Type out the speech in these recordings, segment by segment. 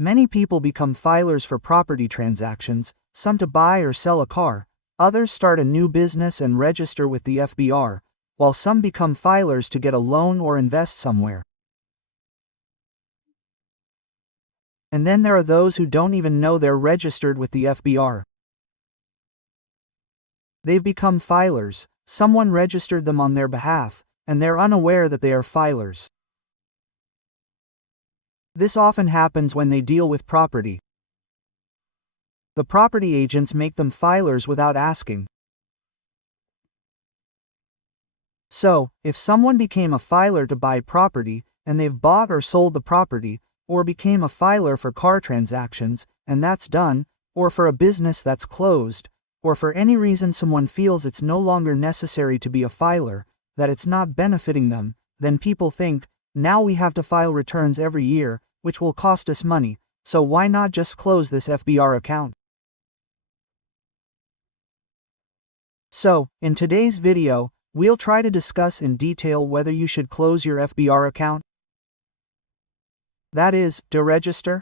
Many people become filers for property transactions, some to buy or sell a car, others start a new business and register with the FBR, while some become filers to get a loan or invest somewhere. And then there are those who don't even know they're registered with the FBR. They've become filers, someone registered them on their behalf, and they're unaware that they are filers. This often happens when they deal with property. The property agents make them filers without asking. So, if someone became a filer to buy property, and they've bought or sold the property, or became a filer for car transactions, and that's done, or for a business that's closed, or for any reason someone feels it's no longer necessary to be a filer, that it's not benefiting them, then people think, now we have to file returns every year, which will cost us money, so why not just close this FBR account? So, in today's video, we'll try to discuss in detail whether you should close your FBR account. That is, deregister.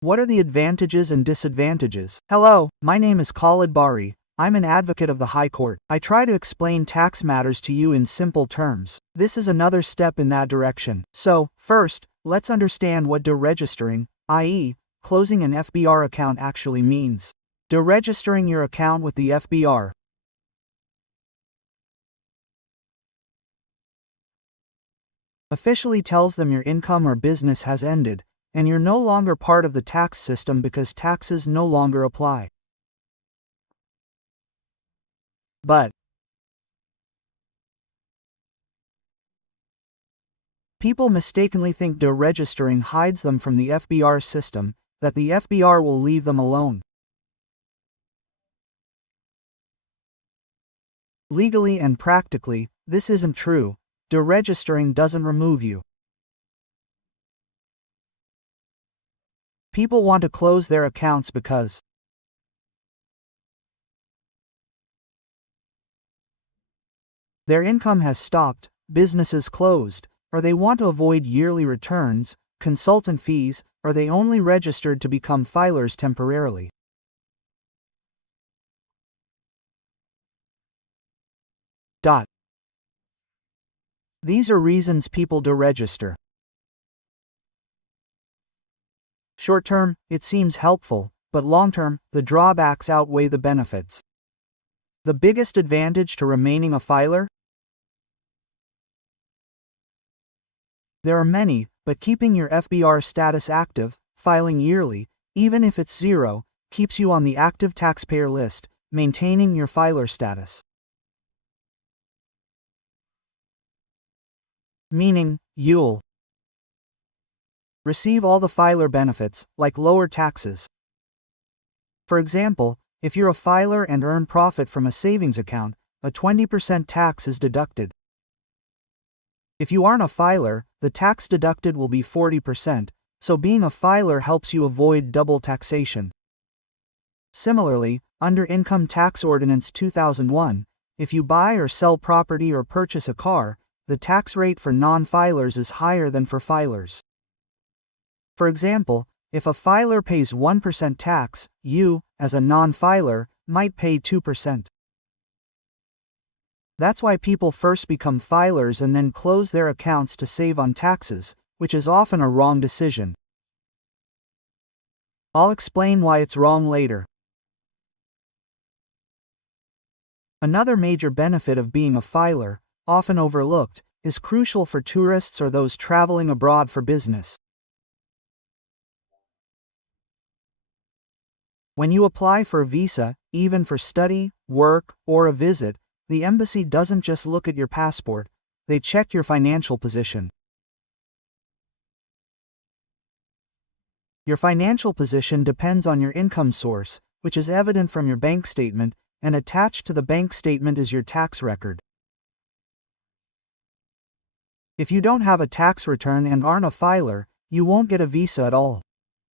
What are the advantages and disadvantages? Hello, my name is Khalid Bari. I'm an advocate of the High Court. I try to explain tax matters to you in simple terms. This is another step in that direction. So, first, let's understand what deregistering, i.e., closing an FBR account actually means. Deregistering your account with the FBR officially tells them your income or business has ended, and you're no longer part of the tax system because taxes no longer apply. But people mistakenly think deregistering hides them from the FBR system, that the FBR will leave them alone. Legally and practically, this isn't true. Deregistering doesn't remove you. People want to close their accounts because their income has stopped, businesses closed, or they want to avoid yearly returns, consultant fees, or they only registered to become filers temporarily. These are reasons people deregister. Short-term, it seems helpful, but long-term, the drawbacks outweigh the benefits. The biggest advantage to remaining a filer? There are many, but keeping your FBR status active, filing yearly, even if it's zero, keeps you on the active taxpayer list, maintaining your filer status. Meaning, you'll receive all the filer benefits, like lower taxes. For example, if you're a filer and earn profit from a savings account, a 20% tax is deducted. If you aren't a filer, the tax deducted will be 40%, so being a filer helps you avoid double taxation. Similarly, under Income Tax Ordinance 2001, if you buy or sell property or purchase a car, the tax rate for non-filers is higher than for filers. For example, if a filer pays 1% tax, you, as a non-filer, might pay 2%. That's why people first become filers and then close their accounts to save on taxes, which is often a wrong decision. I'll explain why it's wrong later. Another major benefit of being a filer, often overlooked, is crucial for tourists or those traveling abroad for business. When you apply for a visa, even for study, work, or a visit, the embassy doesn't just look at your passport, they check your financial position. Your financial position depends on your income source, which is evident from your bank statement, and attached to the bank statement is your tax record. If you don't have a tax return and aren't a filer, you won't get a visa at all.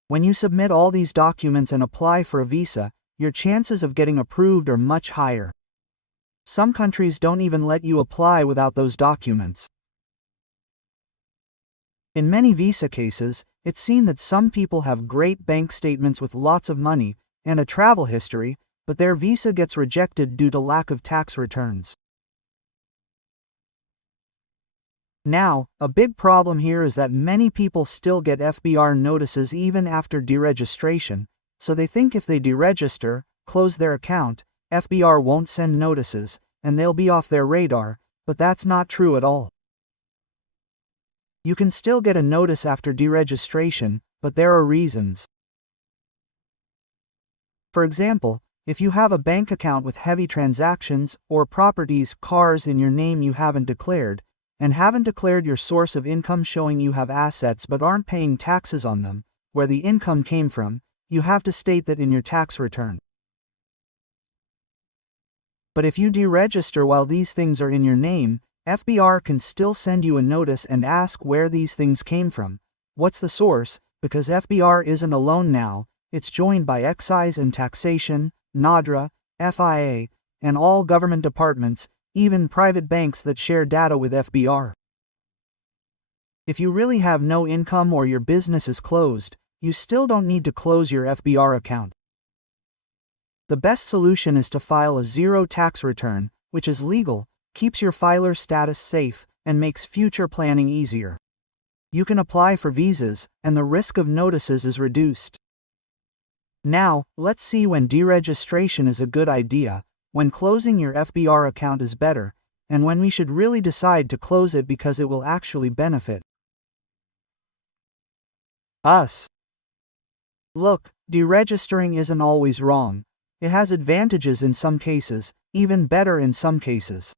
When you submit all these documents and apply for a visa, your chances of getting approved are much higher. Some countries don't even let you apply without those documents. In many visa cases, it's seen that some people have great bank statements with lots of money and a travel history, but their visa gets rejected due to lack of tax returns. Now, a big problem here is that many people still get FBR notices even after deregistration, so they think if they deregister, close their account, FBR won't send notices, and they'll be off their radar, but that's not true at all. You can still get a notice after deregistration, but there are reasons. For example, if you have a bank account with heavy transactions, or properties, cars in your name you haven't declared, and haven't declared your source of income showing you have assets but aren't paying taxes on them, where the income came from, you have to state that in your tax return. But if you deregister while these things are in your name, FBR can still send you a notice and ask where these things came from. What's the source? Because FBR isn't alone now, it's joined by Excise and Taxation, NADRA, FIA, and all government departments, even private banks that share data with FBR. If you really have no income or your business is closed, you still don't need to close your FBR account. The best solution is to file a zero tax return, which is legal, keeps your filer status safe, and makes future planning easier. You can apply for visas, and the risk of notices is reduced. Now, let's see when deregistration is a good idea, when closing your FBR account is better, and when we should really decide to close it because it will actually benefit us. Look, deregistering isn't always wrong. It has advantages in some cases, even better in some cases.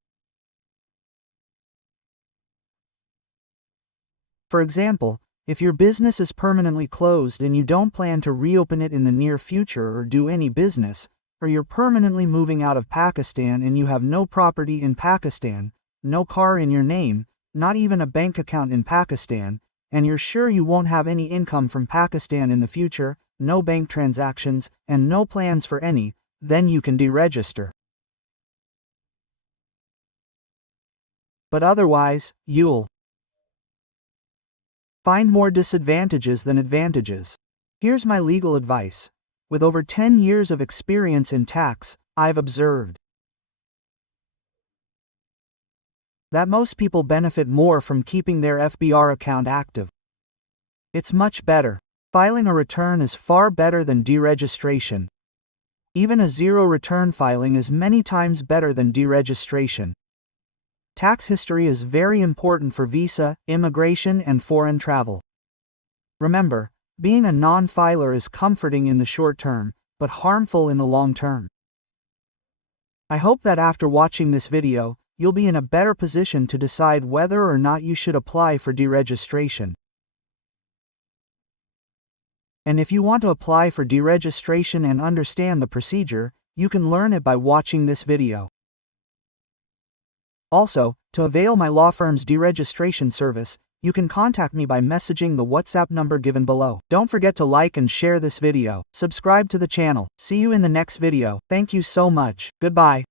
For example, if your business is permanently closed and you don't plan to reopen it in the near future or do any business, or you're permanently moving out of Pakistan and you have no property in Pakistan, no car in your name, not even a bank account in Pakistan, and you're sure you won't have any income from Pakistan in the future, no bank transactions, and no plans for any, then you can deregister. But otherwise, you'll find more disadvantages than advantages. Here's my legal advice. With over 10 years of experience in tax, I've observed that most people benefit more from keeping their FBR account active. It's much better. Filing a return is far better than deregistration. Even a zero return filing is many times better than deregistration. Tax history is very important for visa, immigration, and foreign travel. Remember, being a non-filer is comforting in the short term, but harmful in the long term. I hope that after watching this video, you'll be in a better position to decide whether or not you should apply for deregistration. And if you want to apply for deregistration and understand the procedure, you can learn it by watching this video. Also, to avail my law firm's deregistration service, you can contact me by messaging the WhatsApp number given below. Don't forget to like and share this video. Subscribe to the channel. See you in the next video. Thank you so much. Goodbye.